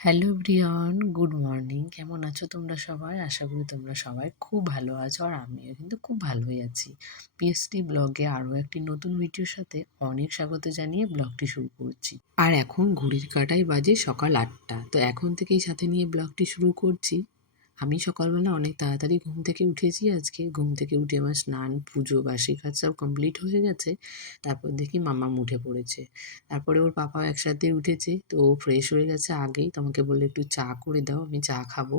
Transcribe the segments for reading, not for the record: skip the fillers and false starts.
Hello everyone, good morning. কেমন আছো তোমরা সবাই? আশা করি তোমরা সবাই খুব ভালো আছো আর আমিও কিন্তু খুব ভালোই আছি। পিএসটি ব্লগে আরও একটি নতুন ভিডিওর সাথে অনেক স্বাগত জানিয়ে ব্লগটি শুরু করছি। আর এখন ঘড়ির কাঁটায় বাজে সকাল ৮টা। তো এখন থেকেই সাথে নিয়ে ব্লগটি শুরু করছি। আমি সকালবেলা অনেক তাড়াতাড়ি ঘুম থেকে উঠেছি আজকে। ঘুম থেকে উঠে আমার স্নান, পুজো, বাসি কাজ সব কমপ্লিট হয়ে গেছে। তারপর দেখি মাম্মাম উঠে পড়েছে। তারপরে ওর পাপাও একসাথে উঠেছে। তো ও ফ্রেশ হয়ে গেছে আগেই। তো আমাকে বলল, "একটু চা করে দাও, আমি চা খাবো।"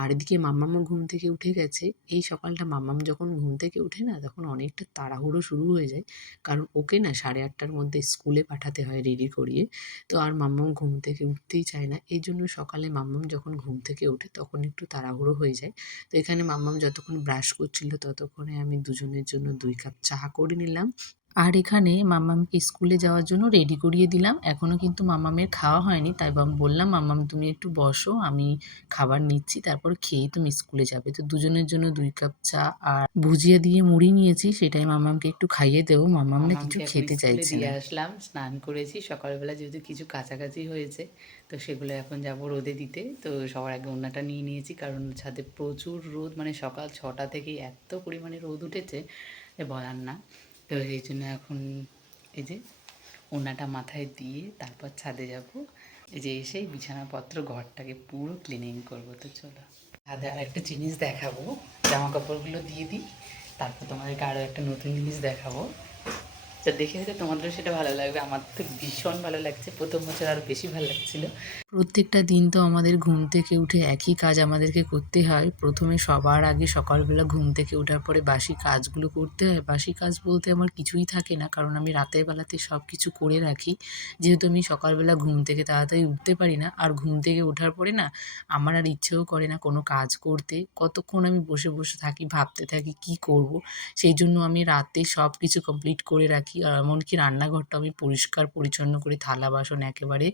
আর এদিকে মাম্মামও ঘুম থেকে উঠে গেছে। এই সকালটা মাম্মাম যখন ঘুম থেকে ওঠে না, তখন অনেকটা তাড়াহুড়ো শুরু হয়ে যায়। কারণ ওকে না 8:30টার মধ্যে স্কুলে পাঠাতে হয় রেডি করিয়ে। তো আর মাম্মাম ঘুম থেকে উঠতেই চায় না। এইজন্য সকালে মাম্মাম যখন ঘুম থেকে ওঠে তখন একটু তাড়াহুড়ো হয়ে যায়। তো এখানে মাম্মাম যতক্ষণ ব্রাশ করছিল ততক্ষণে আমি দুজনের জন্য ২ কাপ চা করে নিলাম। আর এখানে মাম্মামকে স্কুলে যাওয়ার জন্য রেডি করিয়ে দিলাম। এখনো কিন্তু মাম্মামের খাওয়া হয়নি। তাই বললাম, "মাম্মাম তুমি একটু বসো, আমি খাবার নিচ্ছি। তারপর খেয়েই তুমি স্কুলে যাবে।" তো দুজনের জন্য ২ কাপ চা আর ভুজিয়া দিয়ে মুড়ি নিয়েছি। সেটাই মাম্মামকে একটু খাইয়ে দেবো। মাম্মাম না কিছু মামামকে এখন খেতে স্কুলে চাইছে দিয়ে না। আসলাম, স্নান করেছি। সকালবেলা যেহেতু কিছু কাচাকাচি হয়েছে, তো সেগুলো এখন যাব রোদে দিতে। তো সবার আগে ওড়নাটা নিয়ে নিয়েছি, কারণ ছাদে প্রচুর রোদ, মানে সকাল 6টা থেকেই এত পরিমাণে রোদ উঠেছে যে বলার না। তো সেই জন্য এখন এই যে ওড়নাটা মাথায় দিয়ে তারপর ছাদে যাব। এই যে এসেই বিছানাপত্র ঘরটাকে পুরো ক্লিনিং করবো। তো চলো ছাদে আর একটা জিনিস দেখাবো, জামা কাপড়গুলো দিয়ে দিই, তারপর তোমাদেরকে আরও একটা নতুন জিনিস দেখাবো। যা দেখে হয়তো তোমাদেরও সেটা ভালো লাগবে। আমার তো ভীষণ ভালো লাগছে, প্রথম বছর আরও বেশি ভালো লাগছিলো। প্রত্যেকটা দিন তো আমাদের ঘুম থেকে উঠে একই কাজ আমাদেরকে করতে হয়। প্রথমে সবার আগে সকালবেলা ঘুম থেকে ওঠার পরে বাসি কাজগুলো করতে হয়। বাসি কাজ বলতে আমার কিছুই থাকে না, কারণ আমি রাতের বেলাতে সব কিছু করে রাখি। যেহেতু আমি সকালবেলা ঘুম থেকে তাড়াতাড়ি উঠতে পারি না, আর ঘুম থেকে ওঠার পরে না আমার আর ইচ্ছেও করে না কোনো কাজ করতে। কতক্ষণ আমি বসে বসে থাকি, ভাবতে থাকি কী করব। সেই জন্য আমি রাতে সব কিছু কমপ্লিট করে রাখি। আর এমনকি রান্নাঘরটাও আমি পরিষ্কার পরিচ্ছন্ন করে থালা বাসন একেবারে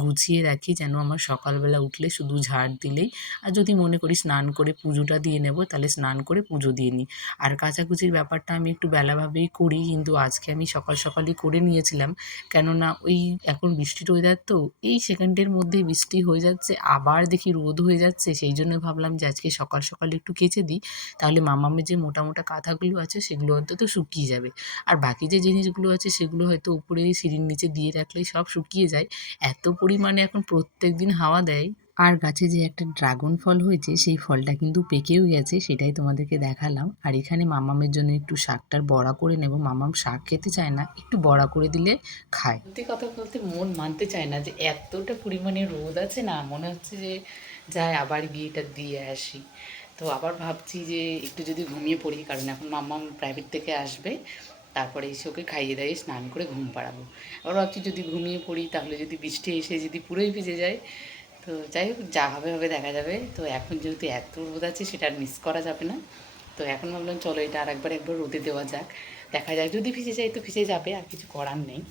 গুছিয়ে রাখি, যেন আমার সকালবেলা উঠলে শুধু ঝাড় দিলেই, আর যদি মনে করি স্নান করে পুজোটা দিয়ে নেব তাহলে স্নান করে পুজো দিয়ে নিই। আর কাচাকুচির ব্যাপারটা আমি একটু বেলাভাবেই করি, কিন্তু আজকে আমি সকাল সকালই করে নিয়েছিলাম। কেননা ওই এখন বৃষ্টির ওয়েদার তো, এই সেকেন্ডের মধ্যেই বৃষ্টি হয়ে যাচ্ছে, আবার দেখি রোদ হয়ে যাচ্ছে। সেই জন্য ভাবলাম যে আজকে সকাল সকাল একটু কেচে দিই, তাহলে মামামের যে মোটা মোটা কাঁথাগুলো আছে সেগুলো অন্তত শুকিয়ে যাবে। আর বাকি যে জিনিসগুলো আছে সেগুলো হয়তো উপরে সিঁড়ির নিচে দিয়ে রাখলেই সব শুকিয়ে যায়। এত পরিমাণে এখন প্রত্যেকদিন হাওয়া দেয়। আর গাছে যে একটা ড্রাগন ফল হয়েছে সেই ফলটা কিন্তু পেকেও গেছে, সেটাই তোমাদেরকে দেখালাম। আর এখানে মামামের জন্য একটু শাকটার বড়া করে নেব। মামাম শাক খেতে চায় না, একটু বড়া করে দিলে খায়। সত্যি কথা বলতে মন মানতে চায় না যে এতটা পরিমাণে রোদ আছে না, মনে হচ্ছে যে যাই আবার গিয়ে এটা দিয়ে আসি। তো আবার ভাবছি যে একটু যদি ঘুমিয়ে পড়ি, কারণ এখন মাম্মাম প্রাইভেট থেকে আসবে, তারপরে এসে ওকে খাইয়ে দাইয়ে স্নান করে ঘুম পাড়াবো। আবার ভাবছি যদি ঘুমিয়ে পড়ি তাহলে যদি বৃষ্টি এসে যদি পুরোই ভিজে যায়। তো যাই হোক, যা হবে হবে, দেখা যাবে। তো এখন যেহেতু এত রোদ আছে সেটা আর মিস করা যাবে না। তো এখন ভাবলাম চলো এটা একবার রোদে দেওয়া যাক, দেখা যাক। যদি ভিজে যায় তো ভিজে যাবে, আর কিছু করার নেই।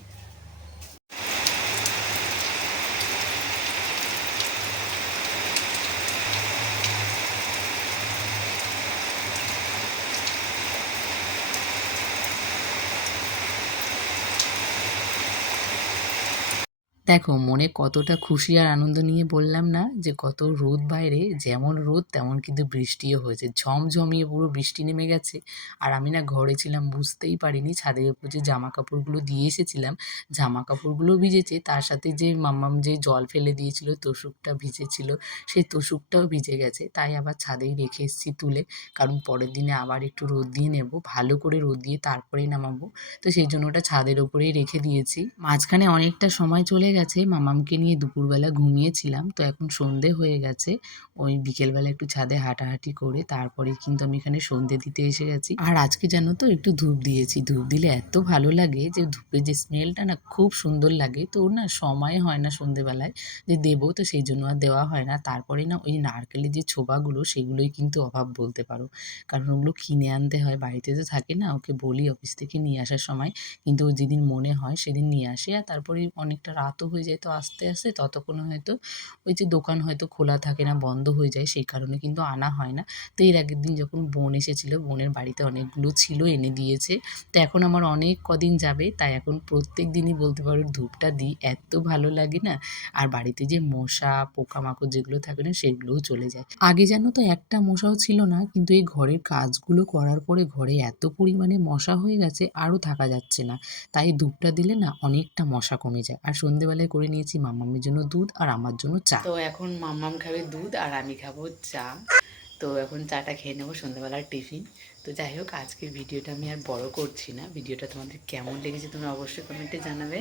দেখো মনে কতটা খুশি আর আনন্দ নিয়ে বললাম না যে কত রোদ বাইরে, যেমন রোদ তেমন কিন্তু বৃষ্টিও হয়েছে, ঝমঝমিয়ে পুরো বৃষ্টি নেমে গেছে। আর আমি না ঘরে ছিলাম, বুঝতেই পারিনি। ছাদের উপর যে জামা কাপড়গুলো দিয়ে এসেছিলাম, জামা কাপড়গুলোও ভিজেছে, তার সাথে যে মাম্মাম যে জল ফেলে দিয়েছিল তোশকটা ভিজেছিল, সেই তোশকটাও ভিজে গেছে। তাই আবার ছাদেই রেখে এসেছি তুলে, কারণ পরের দিনে আবার একটু রোদ দিয়ে নেব, ভালো করে রোদ দিয়ে তারপরেই নামাবো। তো সেই জন্য ওটা ছাদের ওপরেই রেখে দিয়েছি। মাঝখানে অনেকটা সময় চলে গেছে, মামামকে নিয়ে দুপুরবেলা ঘুমিয়েছিলাম। তো এখন সন্ধে হয়ে গেছে। ওই বিকেলবেলা একটু ছাদে হাঁটাহাঁটি করে তারপরে কিন্তু আমি এখানে সন্ধে দিতে এসে গেছি। আর আজকে জানো তো একটু ধূপ দিয়েছি। ধূপ দিলে এত ভালো লাগে যে ধূপের যে স্মেলটা না খুব সুন্দর লাগে। তো ওর না সময় হয় না সন্ধেবেলায় যে দেবো, তো সেই জন্য আর দেওয়া হয় না। তারপরে না ওই নারকেলের যে ছোবাগুলো সেগুলোই কিন্তু অভাব বলতে পারো, কারণ ওগুলো কিনে আনতে হয়, বাড়িতে তো থাকে না। ওকে বলি অফিস থেকে নিয়ে আসার সময়, কিন্তু ও যেদিন মনে হয় সেদিন নিয়ে আসে। আর তারপরে অনেকটা রাতও হয়ে যায়, তো আস্তে আস্তে ততক্ষণে হয়তো ওই যে দোকান হয়তো খোলা থাকে না, বন্ধ হয়ে যায়, সেই কারণে কিন্তু আনা হয় না। তো এর আগের দিন যখন বোন এসেছিল, বোনের বাড়িতে অনেকগুলো ছিল, এনে দিয়েছে। তো এখন আমার অনেক কদিন যাবে, তাই এখন প্রত্যেক দিনই বলতে পারো ধূপটা দিই, এত ভালো লাগে না। আর বাড়িতে যে মশা পোকামাকড় যেগুলো থাকে না সেগুলোও চলে যায়। আগে জানো তো একটা মশাও ছিল না, কিন্তু এই ঘরের কাজগুলো করার পরে ঘরে এত পরিমাণে মশা হয়ে গেছে আরও থাকা যাচ্ছে না। তাই ধূপটা দিলে না অনেকটা মশা কমে যায়। আর সন্ধেবেলায় করে নিয়েছি মাম্মামের জন্য দুধ আর আমার জন্য চা। তো এখন মাম্মাম খাবে দুধ আর আমি খাবো চা। তো এখন চাটা খেয়ে নেবো, সন্ধ্যাবেলার টিফিন। তো যাই হোক, আজকের ভিডিওটা আমি আর বড় করছি না। ভিডিওটা তোমাদের কেমন লেগেছে তুমি অবশ্যই কমেন্টে জানাবে।